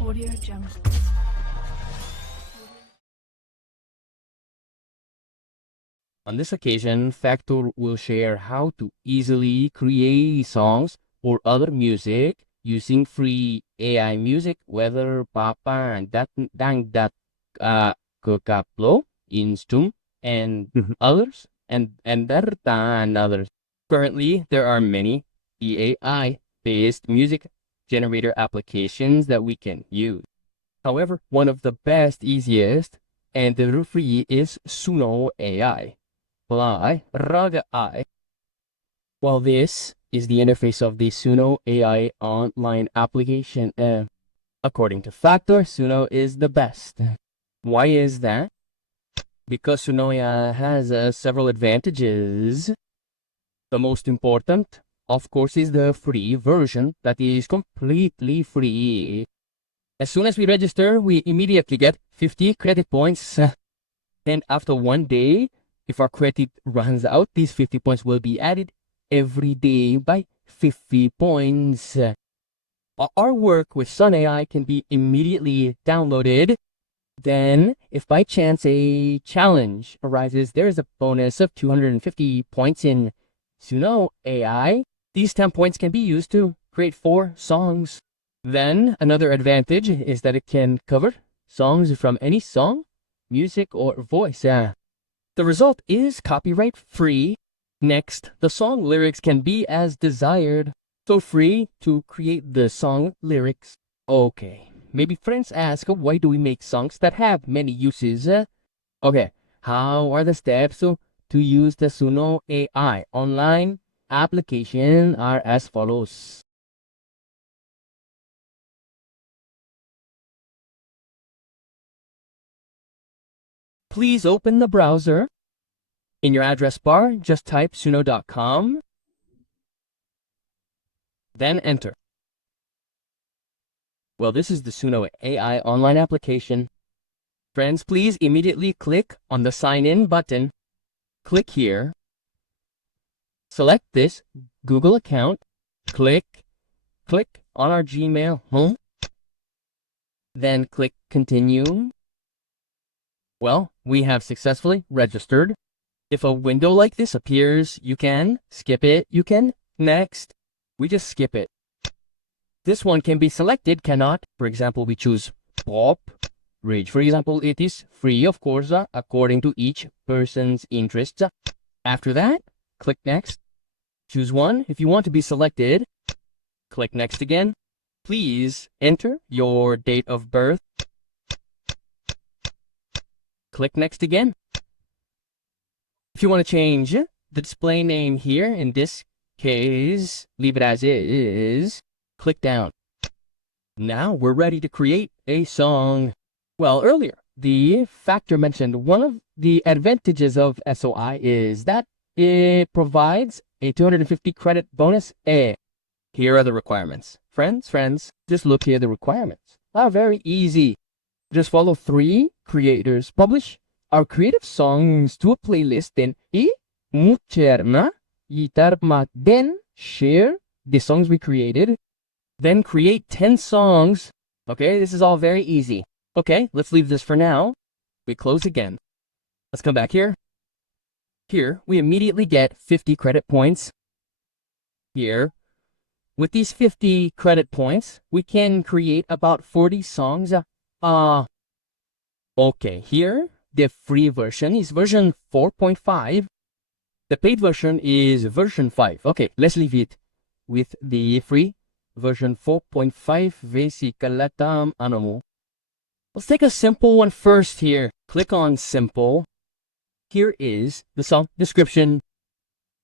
Audio Jungle. On this occasion, Factor will share how to easily create songs or other music using free AI music, whether Papa and Kokaplo, Instum, and others, and Darta and others. Currently, there are many AI-based music generator applications that we can use. However, one of the best, easiest, and the free is Suno AI. Raga I. Well, this is the interface of the Suno AI online application. According to Factor, Suno is the best. Why is that? Because Suno AI has several advantages. The most important, of course, is the free version that is completely free. As soon as we register, we immediately get 50 credit points. Then after 1 day, if our credit runs out, these 50 points will be added every day by 50 points. Our work with Sun AI can be immediately downloaded. Then, if by chance a challenge arises, there is a bonus of 250 points in Suno AI. These 10 points can be used to create 4 songs. Then, another advantage is that it can cover songs from any song, music, or voice. The result is copyright free. Next, the song lyrics can be as desired. So free to create the song lyrics. Okay, maybe friends ask, why do we make songs that have many uses? Okay, how are the steps to use the Suno AI online application are as follows. Please open the browser. In your address bar, just type suno.com. Then enter. Well, this is the Suno AI online application. Friends, please immediately click on the sign in button. Click here. Select this Google account. Click on our Gmail. Then click continue. Well, we have successfully registered. If a window like this appears, you can skip it. You can next. We just skip it. This one can be selected, cannot. For example, we choose pop. Rage, for example, it is free, of course, according to each person's interests. After that, click next. Choose one. If you want to be selected, click next again. Please enter your date of birth. Click next again. If you want to change the display name here, in this case, leave it as is, click down. Now we're ready to create a song. Well, earlier, the Factor mentioned one of the advantages of SOI is that it provides a 250 credit bonus. Here are the requirements. Friends, just look here, the requirements are very easy. Just follow 3 creators. Publish our creative songs to a playlist, then then share the songs we created, then create 10 songs. Okay, this is all very easy. Okay, let's leave this for now. We close again. Let's come back here. Here, we immediately get 50 credit points. Here, with these 50 credit points, we can create about 40 songs. Okay, here, the free version is version 4.5. The paid version is version 5. Okay, let's leave it with the free version 4.5. Vesikalatam anamo. Let's take a simple one first here. Click on simple. Here is the song description.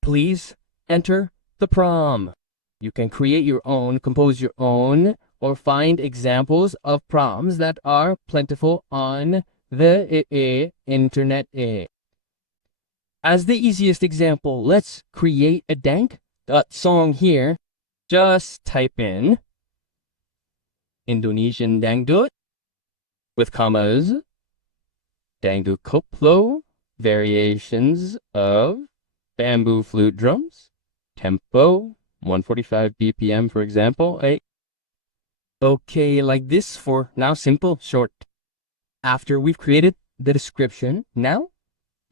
Please enter the prompt. You can create your own, compose your own, or find examples of prompts that are plentiful on the internet. As the easiest example, let's create a dank song here. Just type in Indonesian dangdut with commas, dangdut koplo, variations of bamboo flute drums, tempo 145 BPM, for example. Okay, like this for now, simple, short. After we've created the description, now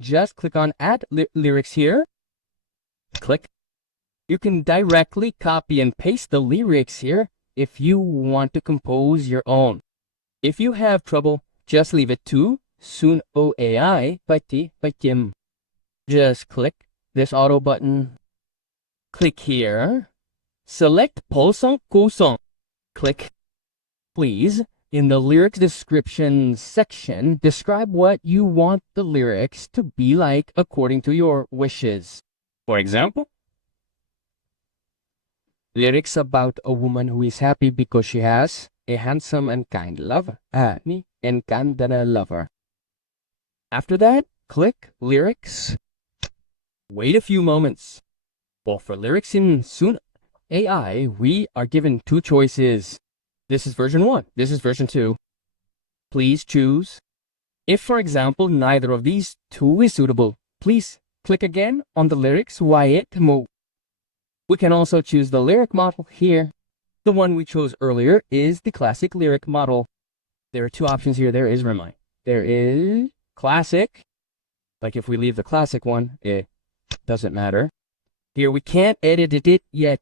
just click on add lyrics here. Click. You can directly copy and paste the lyrics here if you want to compose your own. If you have trouble, just leave it to Suno AI by Kim. Just click this auto button. Click here. Select Polsong Kusong. Click. Please, in the lyrics description section, describe what you want the lyrics to be like according to your wishes. For example, lyrics about a woman who is happy because she has a handsome and kind lover. And kandana lover. After that, click lyrics. Wait a few moments. Well, for lyrics in Suno AI, we are given two choices. This is version 1. This is version 2. Please choose. If, for example, neither of these two is suitable, please click again on the lyrics Wyatt mode. We can also choose the lyric model here. The one we chose earlier is the classic lyric model. There are two options here. There is Remind. There is classic. Like if we leave the classic one, it doesn't matter. Here we can't edit it yet.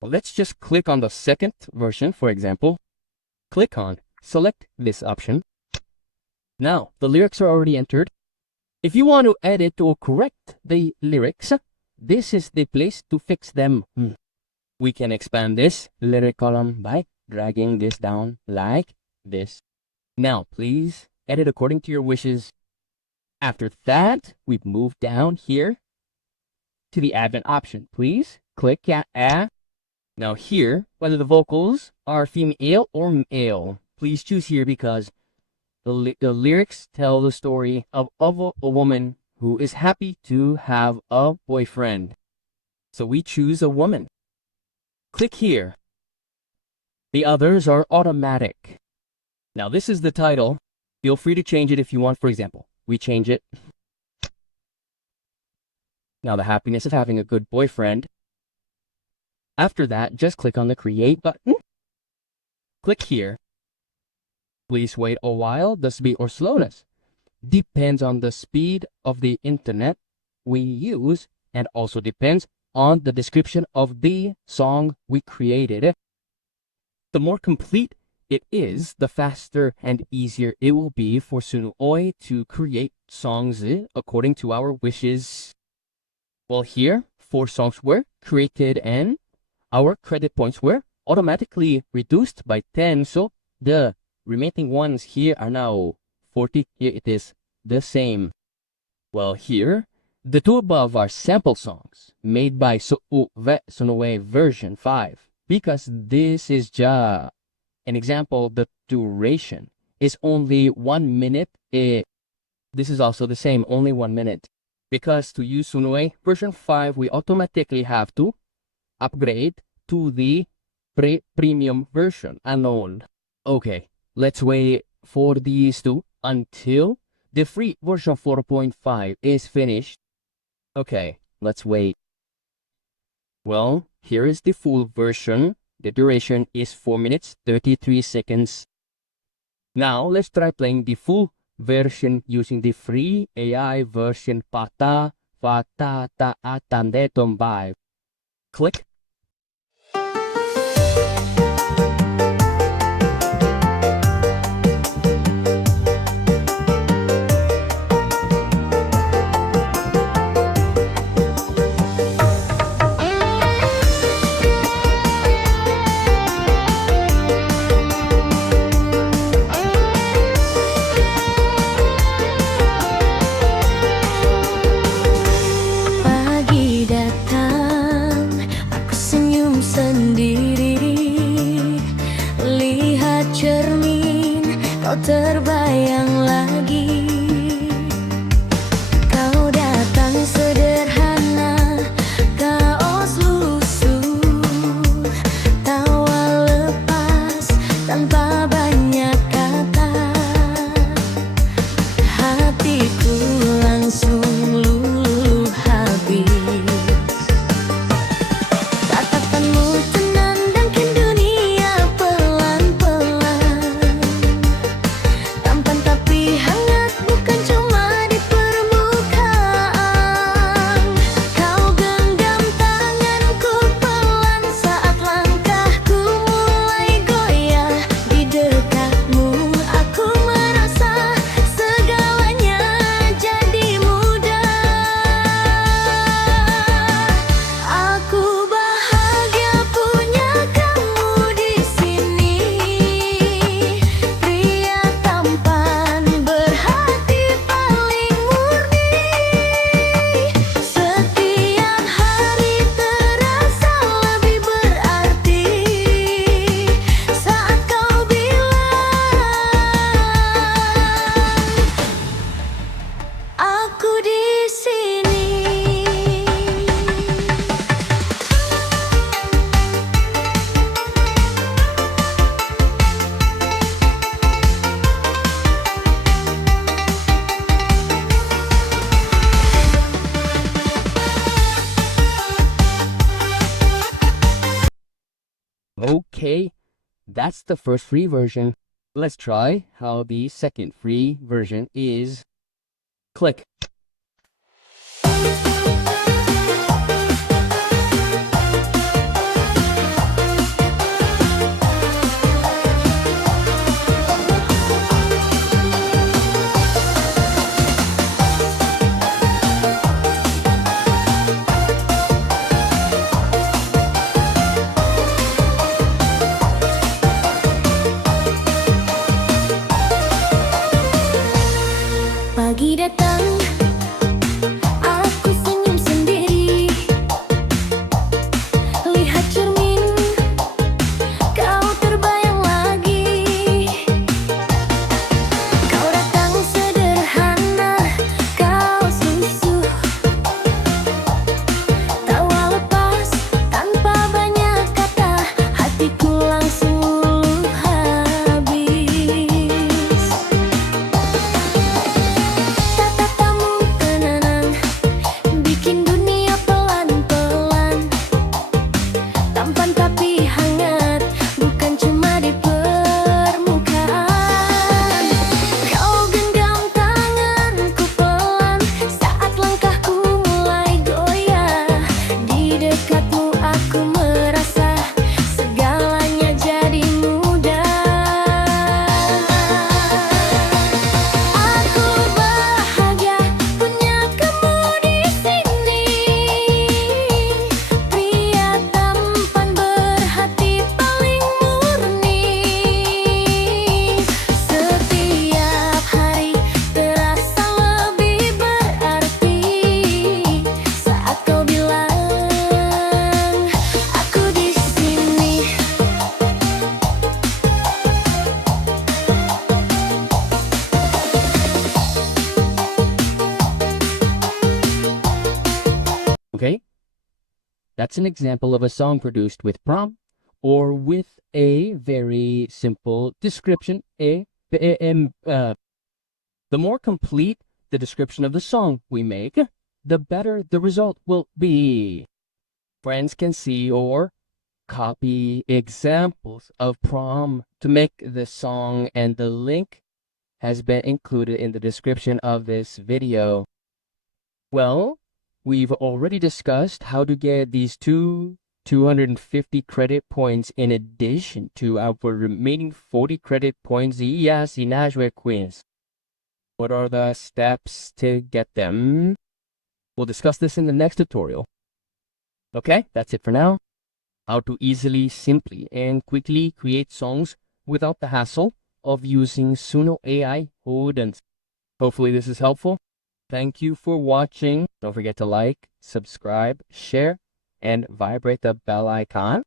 Well, let's just click on the second version, for example. Click on, select this option. Now, the lyrics are already entered. If you want to edit or correct the lyrics, this is the place to fix them. We can expand this lyric column by dragging this down like this. Now, please edit according to your wishes. After that, we move down here to the advent option. Please click add. Now here, whether the vocals are female or male, please choose here because the lyrics tell the story of a woman who is happy to have a boyfriend. So we choose a woman. Click here. The others are automatic. Now this is the title. Feel free to change it if you want. For example, we change it. Now the happiness of having a good boyfriend. After that, just click on the create button. Click here. Please wait a while. The speed or slowness depends on the speed of the internet we use and also depends on the description of the song we created. The more complete it is, the faster and easier it will be for Suno AI to create songs according to our wishes. Well, here, 4 songs were created and our credit points were automatically reduced by 10. So the remaining ones here are now 40. Here it is the same. Well, here, the two above are sample songs made by Suno AI version 5. Because this is just an example, the duration is only 1 minute. This is also the same, only 1 minute. Because to use Suno AI version 5, we automatically have to upgrade to the premium version. Unknown. Okay, let's wait for these two until the free version 4.5 is finished. Okay, let's wait. Well, here is the full version. The duration is 4 minutes 33 seconds. Now let's try playing the full version using the free AI version Pata Fata Ta Atandetom 5. Click. Terbayang lagi, kau datang sederhana, kaos lusuh, tawa lepas tanpa banyak kata, hatiku langsung luluh habis. Tatapanmu tenang dan dunia pelan. Okay, that's the first free version. Let's try how the second free version is. Click. Pagi datang, aku senyum sendiri. Lihat cermin, kau terbayang lagi. Kau datang sederhana, kaos lusuh, tawa lepas tanpa banyak kata, hatiku langsung luluh habis. Tatapamu tenang, bikin dunia pelan-pelan. Tampan tapi hangat, bukan cuma di permukaan. Kau genggam tanganku pelan saat langkahku mulai goyah. Di dekatmu aku merasa segalanya jadi mudah. Aku bahagia punya kamu di sini. Pria tampan berhati paling murni. Setiap hari terasa lebih berarti saat kau bilang aku di sini. Okay, that's an example of a song produced with prompt or with a very simple description. The more complete the description of the song we make, the better the result will be. Friends can see or copy examples of prompt to make the song, and the link has been included in the description of this video. Well, we've already discussed how to get these 250 credit points in addition to our remaining 40 credit points via Sinajwe quiz. What are the steps to get them? We'll discuss this in the next tutorial. Okay, that's it for now. How to easily, simply, and quickly create songs without the hassle of using Suno AI Hodens. Hopefully this is helpful. Thank you for watching. Don't forget to like, subscribe, share, and vibrate the bell icon.